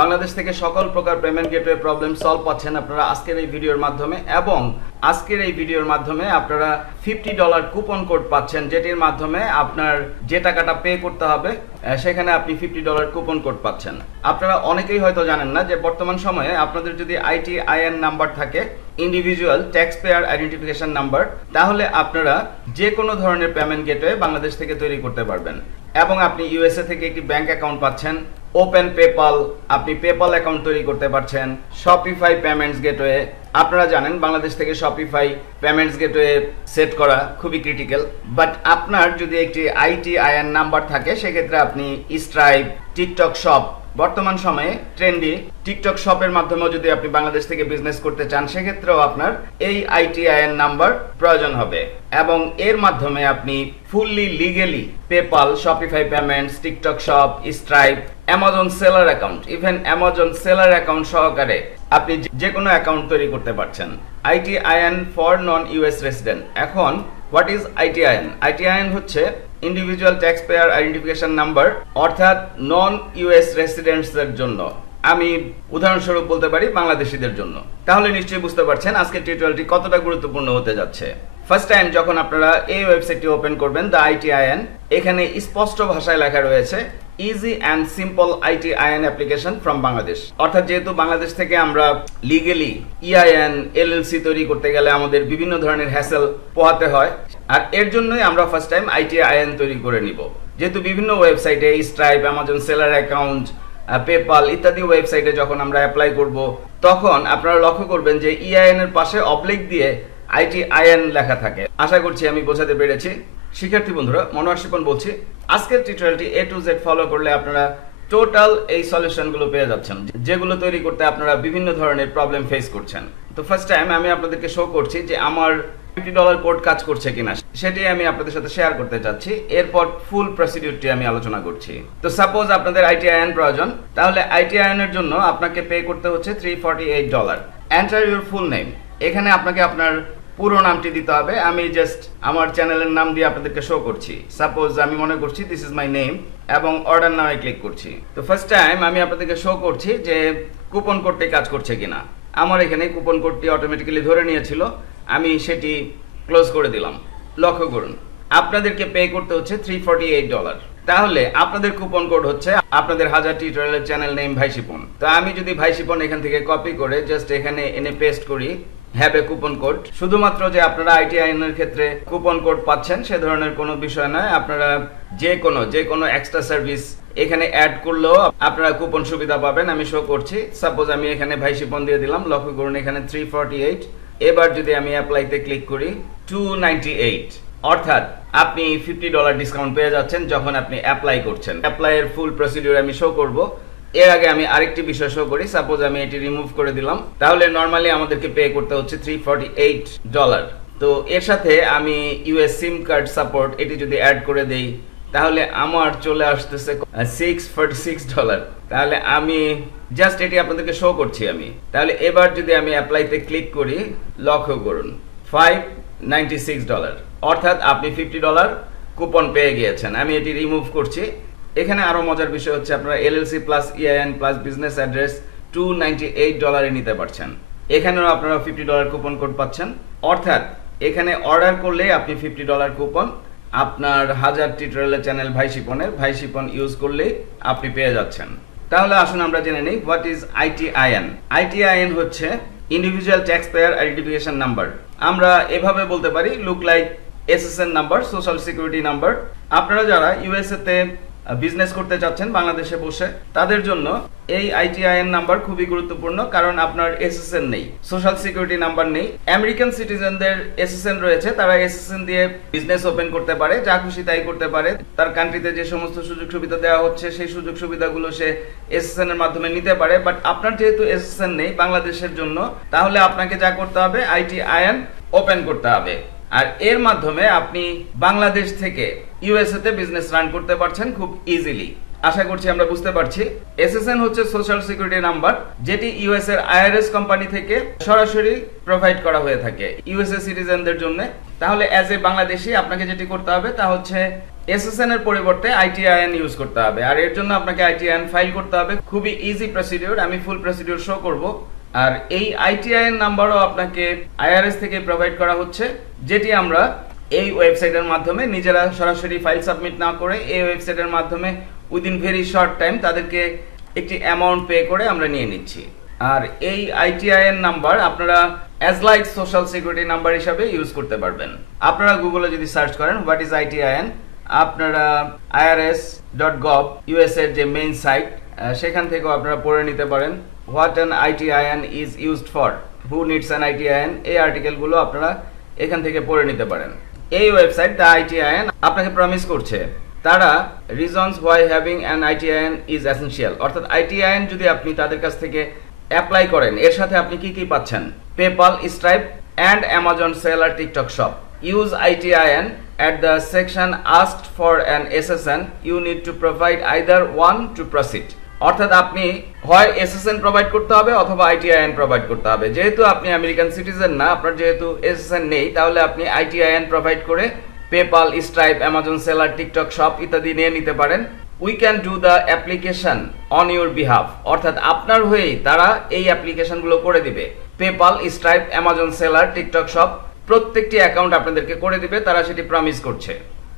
বাংলাদেশ থেকে সকল প্রকার পেমেন্ট গেটওয়ে প্রবলেম সলভ পাচ্ছেন আপনারা আজকের এই ভিডিওর মাধ্যমে, এবং আজকের এই ভিডিওর মাধ্যমে আপনারা $50 কুপন কোড পাচ্ছেন, যেটির মাধ্যমে আপনার যে টাকাটা পে করতে হবে সেখানে আপনি $50 কুপন কোড পাচ্ছেন। আপনারা অনেকেই হয়তো জানেন না যে বর্তমান সময়ে আপনাদের যদি ITIN নাম্বার থাকে, individual tax payer identification number, তাহলে আপনারা যে কোনো ধরনের পেমেন্ট গেটওয়ে বাংলাদেশ থেকে তৈরি করতে পারবেন। এবং আপনি ইউএসএ থেকে একটি ব্যাংক অ্যাকাউন্ট পাচ্ছেন, ওপেন পেপাল, আপনি পেপাল অ্যাকাউন্ট তৈরি করতে পারছেন, শপিফাই পেমেন্টস গেটওয়ে। আপনারা জানেন বাংলাদেশ থেকে শপিফাই পেমেন্টস গেটওয়ে সেট করা খুবই ক্রিটিক্যাল, বাট আপনার যদি একটি ITIN নাম্বার থাকে সেক্ষেত্রে আপনি স্ট্রাইপ, টিকটক শপ, বর্তমান সময়ে ট্রেন্ডি টিকটক শপের মাধ্যমেও যদি আপনি বাংলাদেশ থেকে বিজনেস করতে চান সেক্ষেত্রেও আপনার এই ITIN নাম্বার প্রয়োজন হবে, এবং এর মাধ্যমে আপনি fully legally PayPal, Shopify payments, TikTok shop, stripe, Amazon seller account, even Amazon seller account সহকারে আপনি যে কোনো অ্যাকাউন্ট তৈরি করতে পারছেন। ITIN for non US resident. এখন হোয়াট ইজ ITIN? ITIN হচ্ছে individual tax payer identification number, অর্থাৎ নন ইউএস রেসিডেন্টসদের জন্য। আমি উদাহরণস্বরূপ বলতে পারি বাংলাদেশিদের জন্য। তাহলে নিশ্চয়ই বুঝতে পারছেন আজকের টিউটোরিয়ালটি কতটা গুরুত্বপূর্ণ হতে যাচ্ছে। ফার্স্ট টাইম যখন আপনারা এই ওয়েবসাইটটি ওপেন করবেন, দ্য ITIN, এখানে স্পষ্ট ভাষায় লেখা রয়েছে easy and simple ITIN application from Bangladesh. অর্থাৎ যেহেতু বাংলাদেশ থেকে আমরা লিগেলি EIN, LLC তৈরি করতে গেলে আমাদের বিভিন্ন ধরনের হ্যাসেল পোহাতে হয়, আর এর জন্যই আমরা ফার্স্ট টাইম ITIN তৈরি করে নিব। যেহেতু বিভিন্ন ওয়েবসাইটে stripe, Amazon seller account, PayPal ইত্যাদি ওয়েবসাইটে যখন আমরা অ্যাপ্লাই করব, তখন আপনারা লক্ষ্য করবেন যে EIN এর পাশে অবলিক দিয়ে ITIN লেখা থাকে। আশা করছি আমি বোঝাতে পেরেছি। শিক্ষার্থী বন্ধুরা, মনোয়ার শিপন বলছি। আজকের টিউটোরিয়ালটি A to Z ফলো করলে আপনারা টোটাল এই সলিউশনগুলো পেয়ে যাচ্ছেন, যেগুলো তৈরি করতে আপনারা বিভিন্ন ধরনের প্রবলেম ফেস করছেন। তো ফার্স্ট টাইম আমি আপনাদেরকে শো করছি যে আমার $50 কোড কাজ করছে কিনা, সেটি আমি আপনাদের সাথে শেয়ার করতে চাচ্ছি। এরপর ফুল প্রসিডিউরটি আমি আলোচনা করছি। তো সাপোজ আপনাদের ITIN প্রয়োজন, তাহলে ITIN এর জন্য আপনাকে পে করতে হচ্ছে $348। Enter your full name. এখানে আপনাকে আপনার পুরো নামটি দিতে হবে। আমি জাস্ট আমার চ্যানেলের নাম দিয়ে আপনাদেরকে শো করছি। সাপোজ আমি মনে করছি দিস ইজ মাই নেম, এবং অর্ডার নামে ক্লিক করছি। তো ফার্স্ট টাইম আমি আপনাদেরকে শো করছি যে কুপন কোডটি কাজ করছে কিনা। আমার এখানে কুপন কোডটি অটোমেটিক্যালি ধরে নিয়েছিল, আমি সেটি ক্লোজ করে দিলাম। লক্ষ্য করুন আপনাদেরকে পে করতে হচ্ছে $348। তাহলে আপনাদের কুপন কোড হচ্ছে আপনাদের হাজার টিউটোরিয়ালের চ্যানেল নেম ভাই শিপন। তো আমি যদি ভাই শিপন এখান থেকে কপি করে জাস্ট এখানে এনে পেস্ট করি, হ্যাভ এ কুপন কোড। শুধুমাত্র যে আপনারা ITIN এর ক্ষেত্রে কুপন কোড পাচ্ছেন সে ধরনের কোনো বিষয় নয়, আপনারা যে কোনো এক্সট্রা সার্ভিস এখানে অ্যাড করলেও আপনারা কুপন সুবিধা পাবেন। আমি শো করছি, সাপোজ আমি এখানে ভাই শিপন দিয়ে দিলাম। লক্ষ্য করুন এখানে 348। এবার যদি আমি অ্যাপ্লাইতে ক্লিক করি, 298, অর্থাৎ আপনি $50 ডিসকাউন্ট পেয়ে যাচ্ছেন যখন আপনি অ্যাপ্লাই করছেন। অ্যাপ্লাইয়ের ফুল প্রসিডিউর আমি শো করব। এর আগে আমি আরেকটি বিষয় শো করি। সাপোজ আমি এটি রিমুভ করে দিলাম, তাহলে নরমালি আমাদেরকে পে করতে হচ্ছে $348। তো এর সাথে আমি US সিম কার্ড সাপোর্ট এটি যদি অ্যাড করে দেই, তাহলে আমার চলে আসতেছে $646। তাহলে আমি জাস্ট এটি আপনাদেরকে শো করছি আমি। তাহলে এবার যদি আমি অ্যাপ্লাইতে ক্লিক করি, লক্ষ্য করুন $596, অর্থাৎ আপনি $50 কুপন পেয়ে গিয়েছেন। আমি এটি রিমুভ করছি। এখানে আরো মজার বিষয় হচ্ছে আপনারা LLC plus EIN plus business address $298 নিতে পারছেন। এখানেও আপনারা $50 কুপন কোড পাচ্ছেন, অর্থাৎ এখানে অর্ডার করলে আপনি $50 কুপন আপনার হাজার টিউটোরিয়ালের চ্যানেল ভাই শিপন ইউজ করলেই আপনি পেয়ে যাচ্ছেন। তাহলে আসুন আমরা জেনে নিই হোয়াট ইজ ITIN। ITIN হচ্ছে individual tax payer identification number. আমরা এভাবে বলতে পারি look like SSN number, social security number. আপনারা যারা USA তে বিজনেস করতে চাচ্ছেন বাংলাদেশে বসে, তাদের জন্য এই ITIN নাম্বার খুবই গুরুত্বপূর্ণ, কারণ আপনার SSN নেই, সোশ্যাল সিকিউরিটি নাম্বার নেই। আমেরিকান সিটিজেনদের SSN রয়েছে, তারা SSN দিয়ে বিজনেস ওপেন করতে পারে, যা খুশি তাই করতে পারে। তার কান্ট্রিতে যে সমস্ত সুযোগ সুবিধা দেওয়া হচ্ছে সেই সুযোগ সুবিধাগুলো সে SSN এর মাধ্যমে নিতে পারে। বাট আপনার যেহেতু SSN নেই বাংলাদেশের জন্য, তাহলে আপনাকে যা করতে হবে ITIN ওপেন করতে হবে, আর এর মাধ্যমে আপনি বাংলাদেশ থেকে USA তে বিজনেস রান করতে পারছেন খুব ইজিলি। আশা করছি আমরা বুঝতে পারছি। SSN হচ্ছে সোশ্যাল সিকিউরিটি নাম্বার, যেটি US এর IRS কোম্পানি থেকে সরাসরি প্রোভাইড করা হয়ে থাকে USA সিটিজেনদের জন্য। তাহলে অ্যাজ এ বাংলাদেশি আপনাকে যেটি করতে হবে তা হচ্ছে এসএসএন এর পরিবর্তে আইটিআইএন ইউজ করতে হবে। আর এর জন্য আপনাকে আইটিআইএন ফাইল করতে হবে। খুবই ইজি প্রসিডিউর, আমি ফুল প্রসিডিউর শো করব। আর এই আইটিআইএন নাম্বারও আপনাকে আইআরএস থেকে প্রোভাইড করা হচ্ছে, যেটি আমরা এই ওয়েবসাইটের মাধ্যমে নিজেরা সরাসরি ফাইল সাবমিট না করে এই ওয়েবসাইটের মাধ্যমে উইদিন ভেরি শর্ট টাইম তাদেরকে একটি অ্যামাউন্ট পে করে আমরা নিয়ে নিচ্ছি। আর এই আইটিআইএন নাম্বার আপনারা as like social security number হিসাবে ইউজ করতে পারবেন। আপনারা গুগলে যদি সার্চ করেন হোয়াট ইজ আইটিআইএন, আপনারা irs.gov ইউএস এর যে মেইন সাইট সেখান থেকেও আপনারা পড়ে নিতে পারেন what an ITIN is used for, who needs an ITIN, এই আর্টিকেলগুলো আপনারা এখান থেকে পড়ে নিতে পারেন। এই ওয়েবসাইট দ্য আইটিআইএন আপনাকে প্রমিস করছে তারা reasons why having an ITIN is essential, অর্থাৎ আইটিআইএন যদি আপনি তাদের কাছ থেকে অ্যাপ্লাই করেন এর সাথে আপনি কি কি পাচ্ছেন, PayPal, Stripe and Amazon seller, TikTok shop. Use ITIN at the section asked for an SSN you need to provide either one to proceed, অর্থাৎ আপনি হয় এসএসএন প্রোভাইড করতে হবে অথবা আইটিআইএন প্রোভাইড করতে হবে। যেহেতু আপনি আমেরিকান সিটিজেন না, আপনার যেহেতু এসএসএন নেই, তাহলে আপনি আইটিআইএন প্রোভাইড করে PayPal, stripe, Amazon seller, TikTok shop ইত্যাদি নিয়ে নিতে পারেন। We can do the application on your behalf, অর্থাৎ আপনার হয়েই তারা এই অ্যাপ্লিকেশনগুলো করে দিবে। PayPal, stripe, Amazon seller, TikTok shop প্রত্যেকটি অ্যাকাউন্ট আপনাদেরকে করে দিবে, তারা সেটি প্রমিস করছে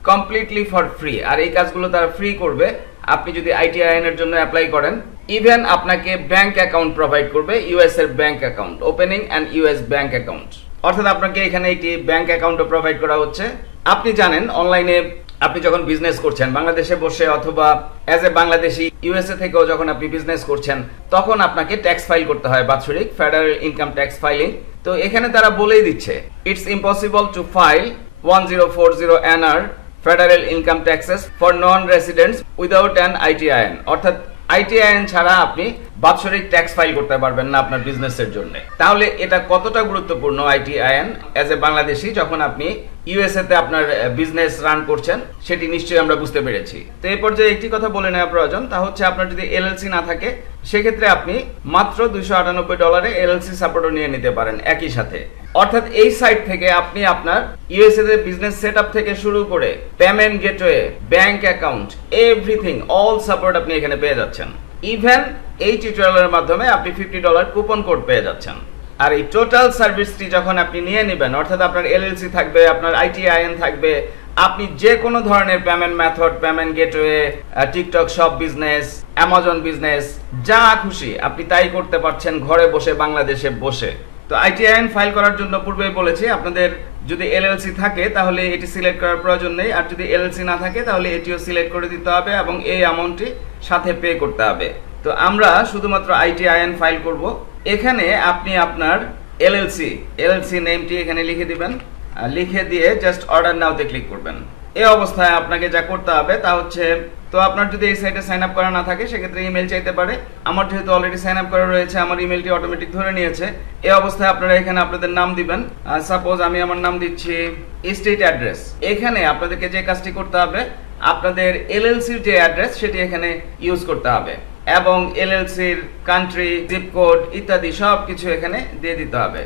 কমপ্লিটলি ফর ফ্রি। আর এই কাজগুলো তারা ফ্রি করবে আপনি যদি আইটিআইএন এর জন্য অ্যাপ্লাই করেন। ইভেন আপনাকে ব্যাংক অ্যাকাউন্ট প্রোভাইড করবে, ইউএস এর bank account, opening and US bank account, অর্থাৎ আপনাকে এখানে একটি ব্যাংক অ্যাকাউন্টও প্রোভাইড করা হচ্ছে। আপনি জানেন অনলাইনে আপনি যখন বিজনেস করছেন বাংলাদেশে বসে অথবা অ্যাজ এ বাংলাদেশি ইউএসএ থেকেও যখন আপনি বিজনেস করছেন তখন আপনাকে ট্যাক্স ফাইল করতে হয়, বাৎসরিক ফেডারেল ইনকাম ট্যাক্স ফাইলিং। তো এখানে তারা বলেই দিচ্ছে it's impossible to file 1040 NR federal income taxes for non residents without an ITIN, অর্থাৎ আইটিআইএন ছাড়া আপনি বাৎসরিক ট্যাক্স ফাইল করতে পারবেন না আপনার বিজনেসের জন্য। তাহলে এটা কতটা গুরুত্বপূর্ণ আইটিআইএন অ্যাজ এ বাংলাদেশি যখন আপনি ইউএসএ তে আপনার বিজনেস রান করছেন সেটি নিশ্চয়ই আমরা বুঝতে পেরেছি। তো এই পর্যায়ে একটি কথা বলে নেওয়া প্রয়োজন, তা হচ্ছে আপনার যদি এলএলসি না থাকে সেক্ষেত্রে আপনি মাত্র $298 এলএলসি সাপোর্টও নিয়ে নিতে পারেন একই সাথে। অর্থাৎ এই সাইট থেকে আপনি আপনার ইউএসএ তে বিজনেস সেটআপ থেকে শুরু করে payment gateway, bank account, everything all support আপনি এখানে পেয়ে যাচ্ছেন। ইভেন এই টিউটোরিয়ালের মাধ্যমে আপনি $50 কুপন কোড পেয়ে যাচ্ছেন। আর এই টোটাল সার্ভিসটি যখন আপনি নিয়ে নেবেন, অর্থাৎ আপনার এলএলসি থাকবে, আপনার আইটিআইএন থাকবে, আপনি যে কোনো ধরনের payment method, payment gateway, TikTok shop business, Amazon business, যা খুশি আপনি তাই করতে পারছেন ঘরে বসে, বাংলাদেশে বসে। তো আইটিআইএন ফাইল করার জন্য পূর্বেই বলেছি আপনাদের যদি এলএলসি থাকে তাহলে এটি সিলেক্ট করার প্রয়োজন নেই, আর যদি এলএলসি না থাকে তাহলে এটিও সিলেক্ট করে দিতে হবে এবং এই অ্যামাউন্টটি সাথে পে করতে হবে। তো আমরা শুধুমাত্র আইটিআইএন ফাইল করব। এখানে আপনি আপনার এলএলসি নেমটি এখানে লিখে দিবেন, লিখে দিয়ে জাস্ট অর্ডার নাওতে ক্লিক করবেন। এই অবস্থায় আপনাকে যা করতে হবে তা হচ্ছে, তো আপনার যদি এই সাইটে সাইন আপ করা না থাকে সেক্ষেত্রে ইমেল চাইতে পারে। আমার যেহেতু অলরেডি সাইন আপ করা রয়েছে আমার ইমেলটি অটোমেটিক ধরে নিয়েছে। এই অবস্থায় আপনারা এখানে আপনাদের নাম দিবেন। সাপোজ আমি আমার নাম দিচ্ছি স্টেট অ্যাড্রেস। এখানে আপনাদেরকে যে কাজটি করতে হবে আপনাদের এলএলসির যে অ্যাড্রেস সেটি এখানে ইউজ করতে হবে এবং এলএলসির কান্ট্রি, জিপ কোড ইত্যাদি সব কিছু এখানে দিয়ে দিতে হবে।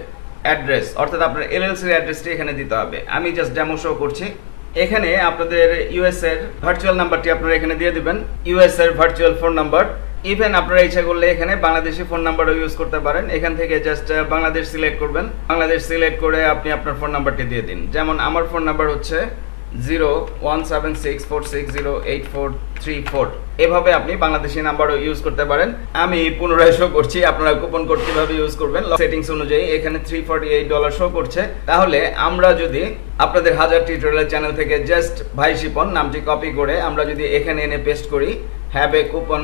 অ্যাড্রেস অর্থাৎ আপনার এলএলসির অ্যাড্রেসটি এখানে দিতে হবে। আমি জাস্ট ডেমো শো করছি। এখানে আপনাদের ইউএস এর ভার্চুয়াল নাম্বারটি আপনারা এখানে দিয়ে দিবেন, ইউএস এর ভার্চুয়াল ফোন নাম্বার। ইভেন আপনারা ইচ্ছা করলে এখানে বাংলাদেশি ফোন নাম্বারও ইউজ করতে পারেন। এখান থেকে জাস্ট বাংলাদেশ সিলেক্ট করবেন, বাংলাদেশ সিলেক্ট করে আপনি আপনার ফোন নাম্বারটি দিয়ে দিন। যেমন আমার ফোন নাম্বার হচ্ছে 0176460843 এভাবে আপনি বাংলাদেশি নাম্বারও ইউজ করতে পারেন। আমি পুনরায় শো করছি আপনারা কুপন কোড কিভাবে ইউজ করবেন। সেটিংস অনুযায়ী এখানে $348 শো করছে। তাহলে আমরা যদি আপনাদের হাজার টিউটোরিয়াল চ্যানেল থেকে জাস্ট ভাই শিপন নামটি কপি করে আমরা যদি এখানে এনে পেস্ট করি, have a coupon,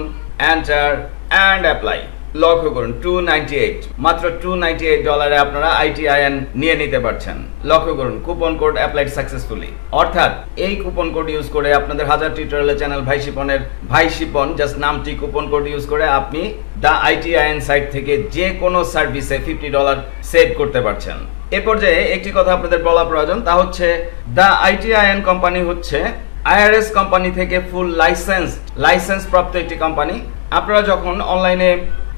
enter and apply, লক্ষ্য করুন $298, মাত্র $298 আপনারা আইটিআইএন নিয়ে নিতে পারছেন। লক্ষ্য করুন কুপন কোড অ্যাপ্লাইড সাকসেসফুলি। অর্থাৎ এই কুপন কোড ইউজ করে আপনাদের হাজার টিউটোরিয়াল চ্যানেল ভাই শিপন জাস্ট নামটি কুপন কোড ইউজ করে আপনি দা আইটিআইএন সাইট থেকে যে কোনো সার্ভিসে $50 সেভ করতে পারছেন। এ পর্যায়ে একটি কথা আপনাদের বলা প্রয়োজন, তা হচ্ছে দা আইটিআইএন কোম্পানি হচ্ছে আইআরএস কোম্পানি থেকে ফুল লাইসেন্স প্রাপ্ত একটি কোম্পানি। আপনারা যখন অনলাইনে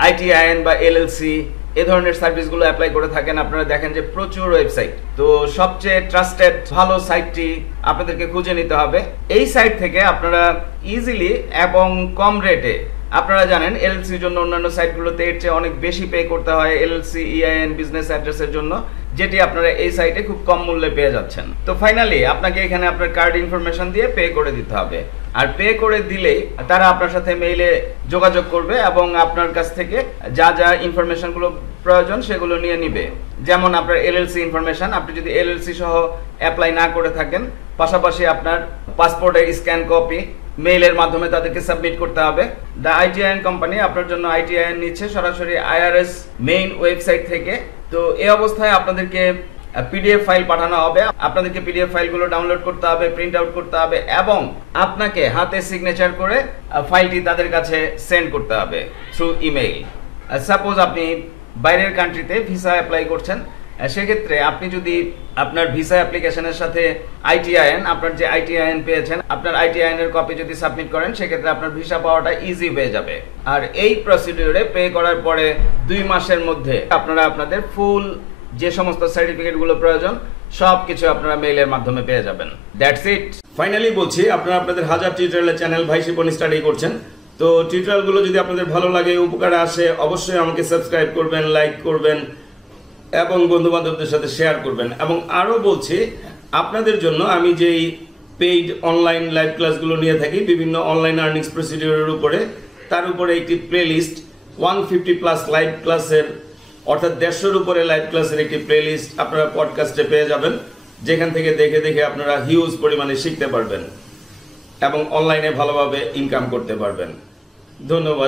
আইটিআইএন বা এলএলসি এই ধরনের সার্ভিসগুলো অ্যাপ্লাই করে থাকেন, আপনারা দেখেন যে প্রচুর ওয়েবসাইট। তো সবচেয়ে ট্রাস্টেড ভালো সাইটটি আপনাদেরকে খুঁজে নিতে হবে। এই সাইট থেকে আপনারা ইজিলি এবং কম রেটে, আপনারা জানেন এলএলসির জন্য অন্যান্য সাইটগুলোতে এর চেয়ে অনেক বেশি পে করতে হয় এলএলসি, ইআইএন, বিজনেস অ্যাড্রেসের জন্য, যেটি আপনারা এই সাইটে খুব কম মূল্যে পেয়ে যাচ্ছেন। তো ফাইনালি আপনাকে এখানে আপনার কার্ড ইনফরমেশন দিয়ে পে করে দিতে হবে। আর পে করে দিলেই তারা আপনার সাথে মেইলে যোগাযোগ করবে এবং আপনার কাছ থেকে যা যা ইনফরমেশনগুলো প্রয়োজন সেগুলো নিয়ে নিবে। যেমন আপনার এলএলসি ইনফরমেশন, আপনি যদি এলএলসি সহ অ্যাপ্লাই না করে থাকেন, পাশাপাশি আপনার পাসপোর্টের স্ক্যান কপি মেইলের মাধ্যমে তাদেরকে সাবমিট করতে হবে। দ্য আইটিআইএন কোম্পানি আপনার জন্য আইটিআইএন নিচ্ছে সরাসরি আইআরএস মেইন ওয়েবসাইট থেকে। তো এই অবস্থায় আপনাদেরকে পিডিএফ ফাইল পাঠানো হবে, আপনাদেরকে পিডিএফ ফাইলগুলো ডাউনলোড করতে হবে, প্রিন্ট আউট করতে হবে এবং আপনাকে হাতে সিগনেচার করে ফাইলটি তাদের কাছে সেন্ড করতে হবে থ্রু ইমেইল। সাপোজ আপনি বাইরের কান্ট্রিতে ভিসা অ্যাপ্লাই করছেন, সেক্ষেত্রে আপনি যদি আপনার ভিসা অ্যাপ্লিকেশনের সাথে আইটিআইএন, আপনার যে আইটিআইএন পেয়েছেন, আপনার আইটিআইএন এর কপি যদি সাবমিট করেন, সেক্ষেত্রে আপনার ভিসা পাওয়াটা ইজি হয়ে যাবে। আর এই প্রসিডিউরে পে করার পরে 2 মাসের মধ্যে আপনারা আপনাদের ফুল যে সমস্ত সার্টিফিকেটগুলো প্রয়োজন সবকিছু আপনারা মেইলের মাধ্যমে পেয়ে যাবেন। That's it. ফাইনালি বলছি, আপনারা আপনাদের হাজার টিউটোরিয়ালের চ্যানেল ভাই শিপন স্টাডি করছেন। তো টিউটোরিয়ালগুলো যদি আপনাদের ভালো লাগে, উপকারে আসে, অবশ্যই আমাকে সাবস্ক্রাইব করবেন, লাইক করবেন এবং বন্ধু বান্ধবদের সাথে শেয়ার করবেন। এবং আরও বলছি, আপনাদের জন্য আমি যেই পেইড অনলাইন লাইভ ক্লাসগুলো নিয়ে থাকি বিভিন্ন অনলাইন আর্নিংস প্রসিডিউরের উপরে, তার উপরে একটি প্লেলিস্ট 150+ লাইভ ক্লাসের, অর্থাৎ 150-এর উপরে লাইভ ক্লাসের একটি প্লেলিস্ট আপনারা পডকাস্টে পেয়ে যাবেন, যেখান থেকে দেখে দেখে আপনারা হিউজ পরিমাণে শিখতে পারবেন এবং অনলাইনে ভালোভাবে ইনকাম করতে পারবেন। ধন্যবাদ।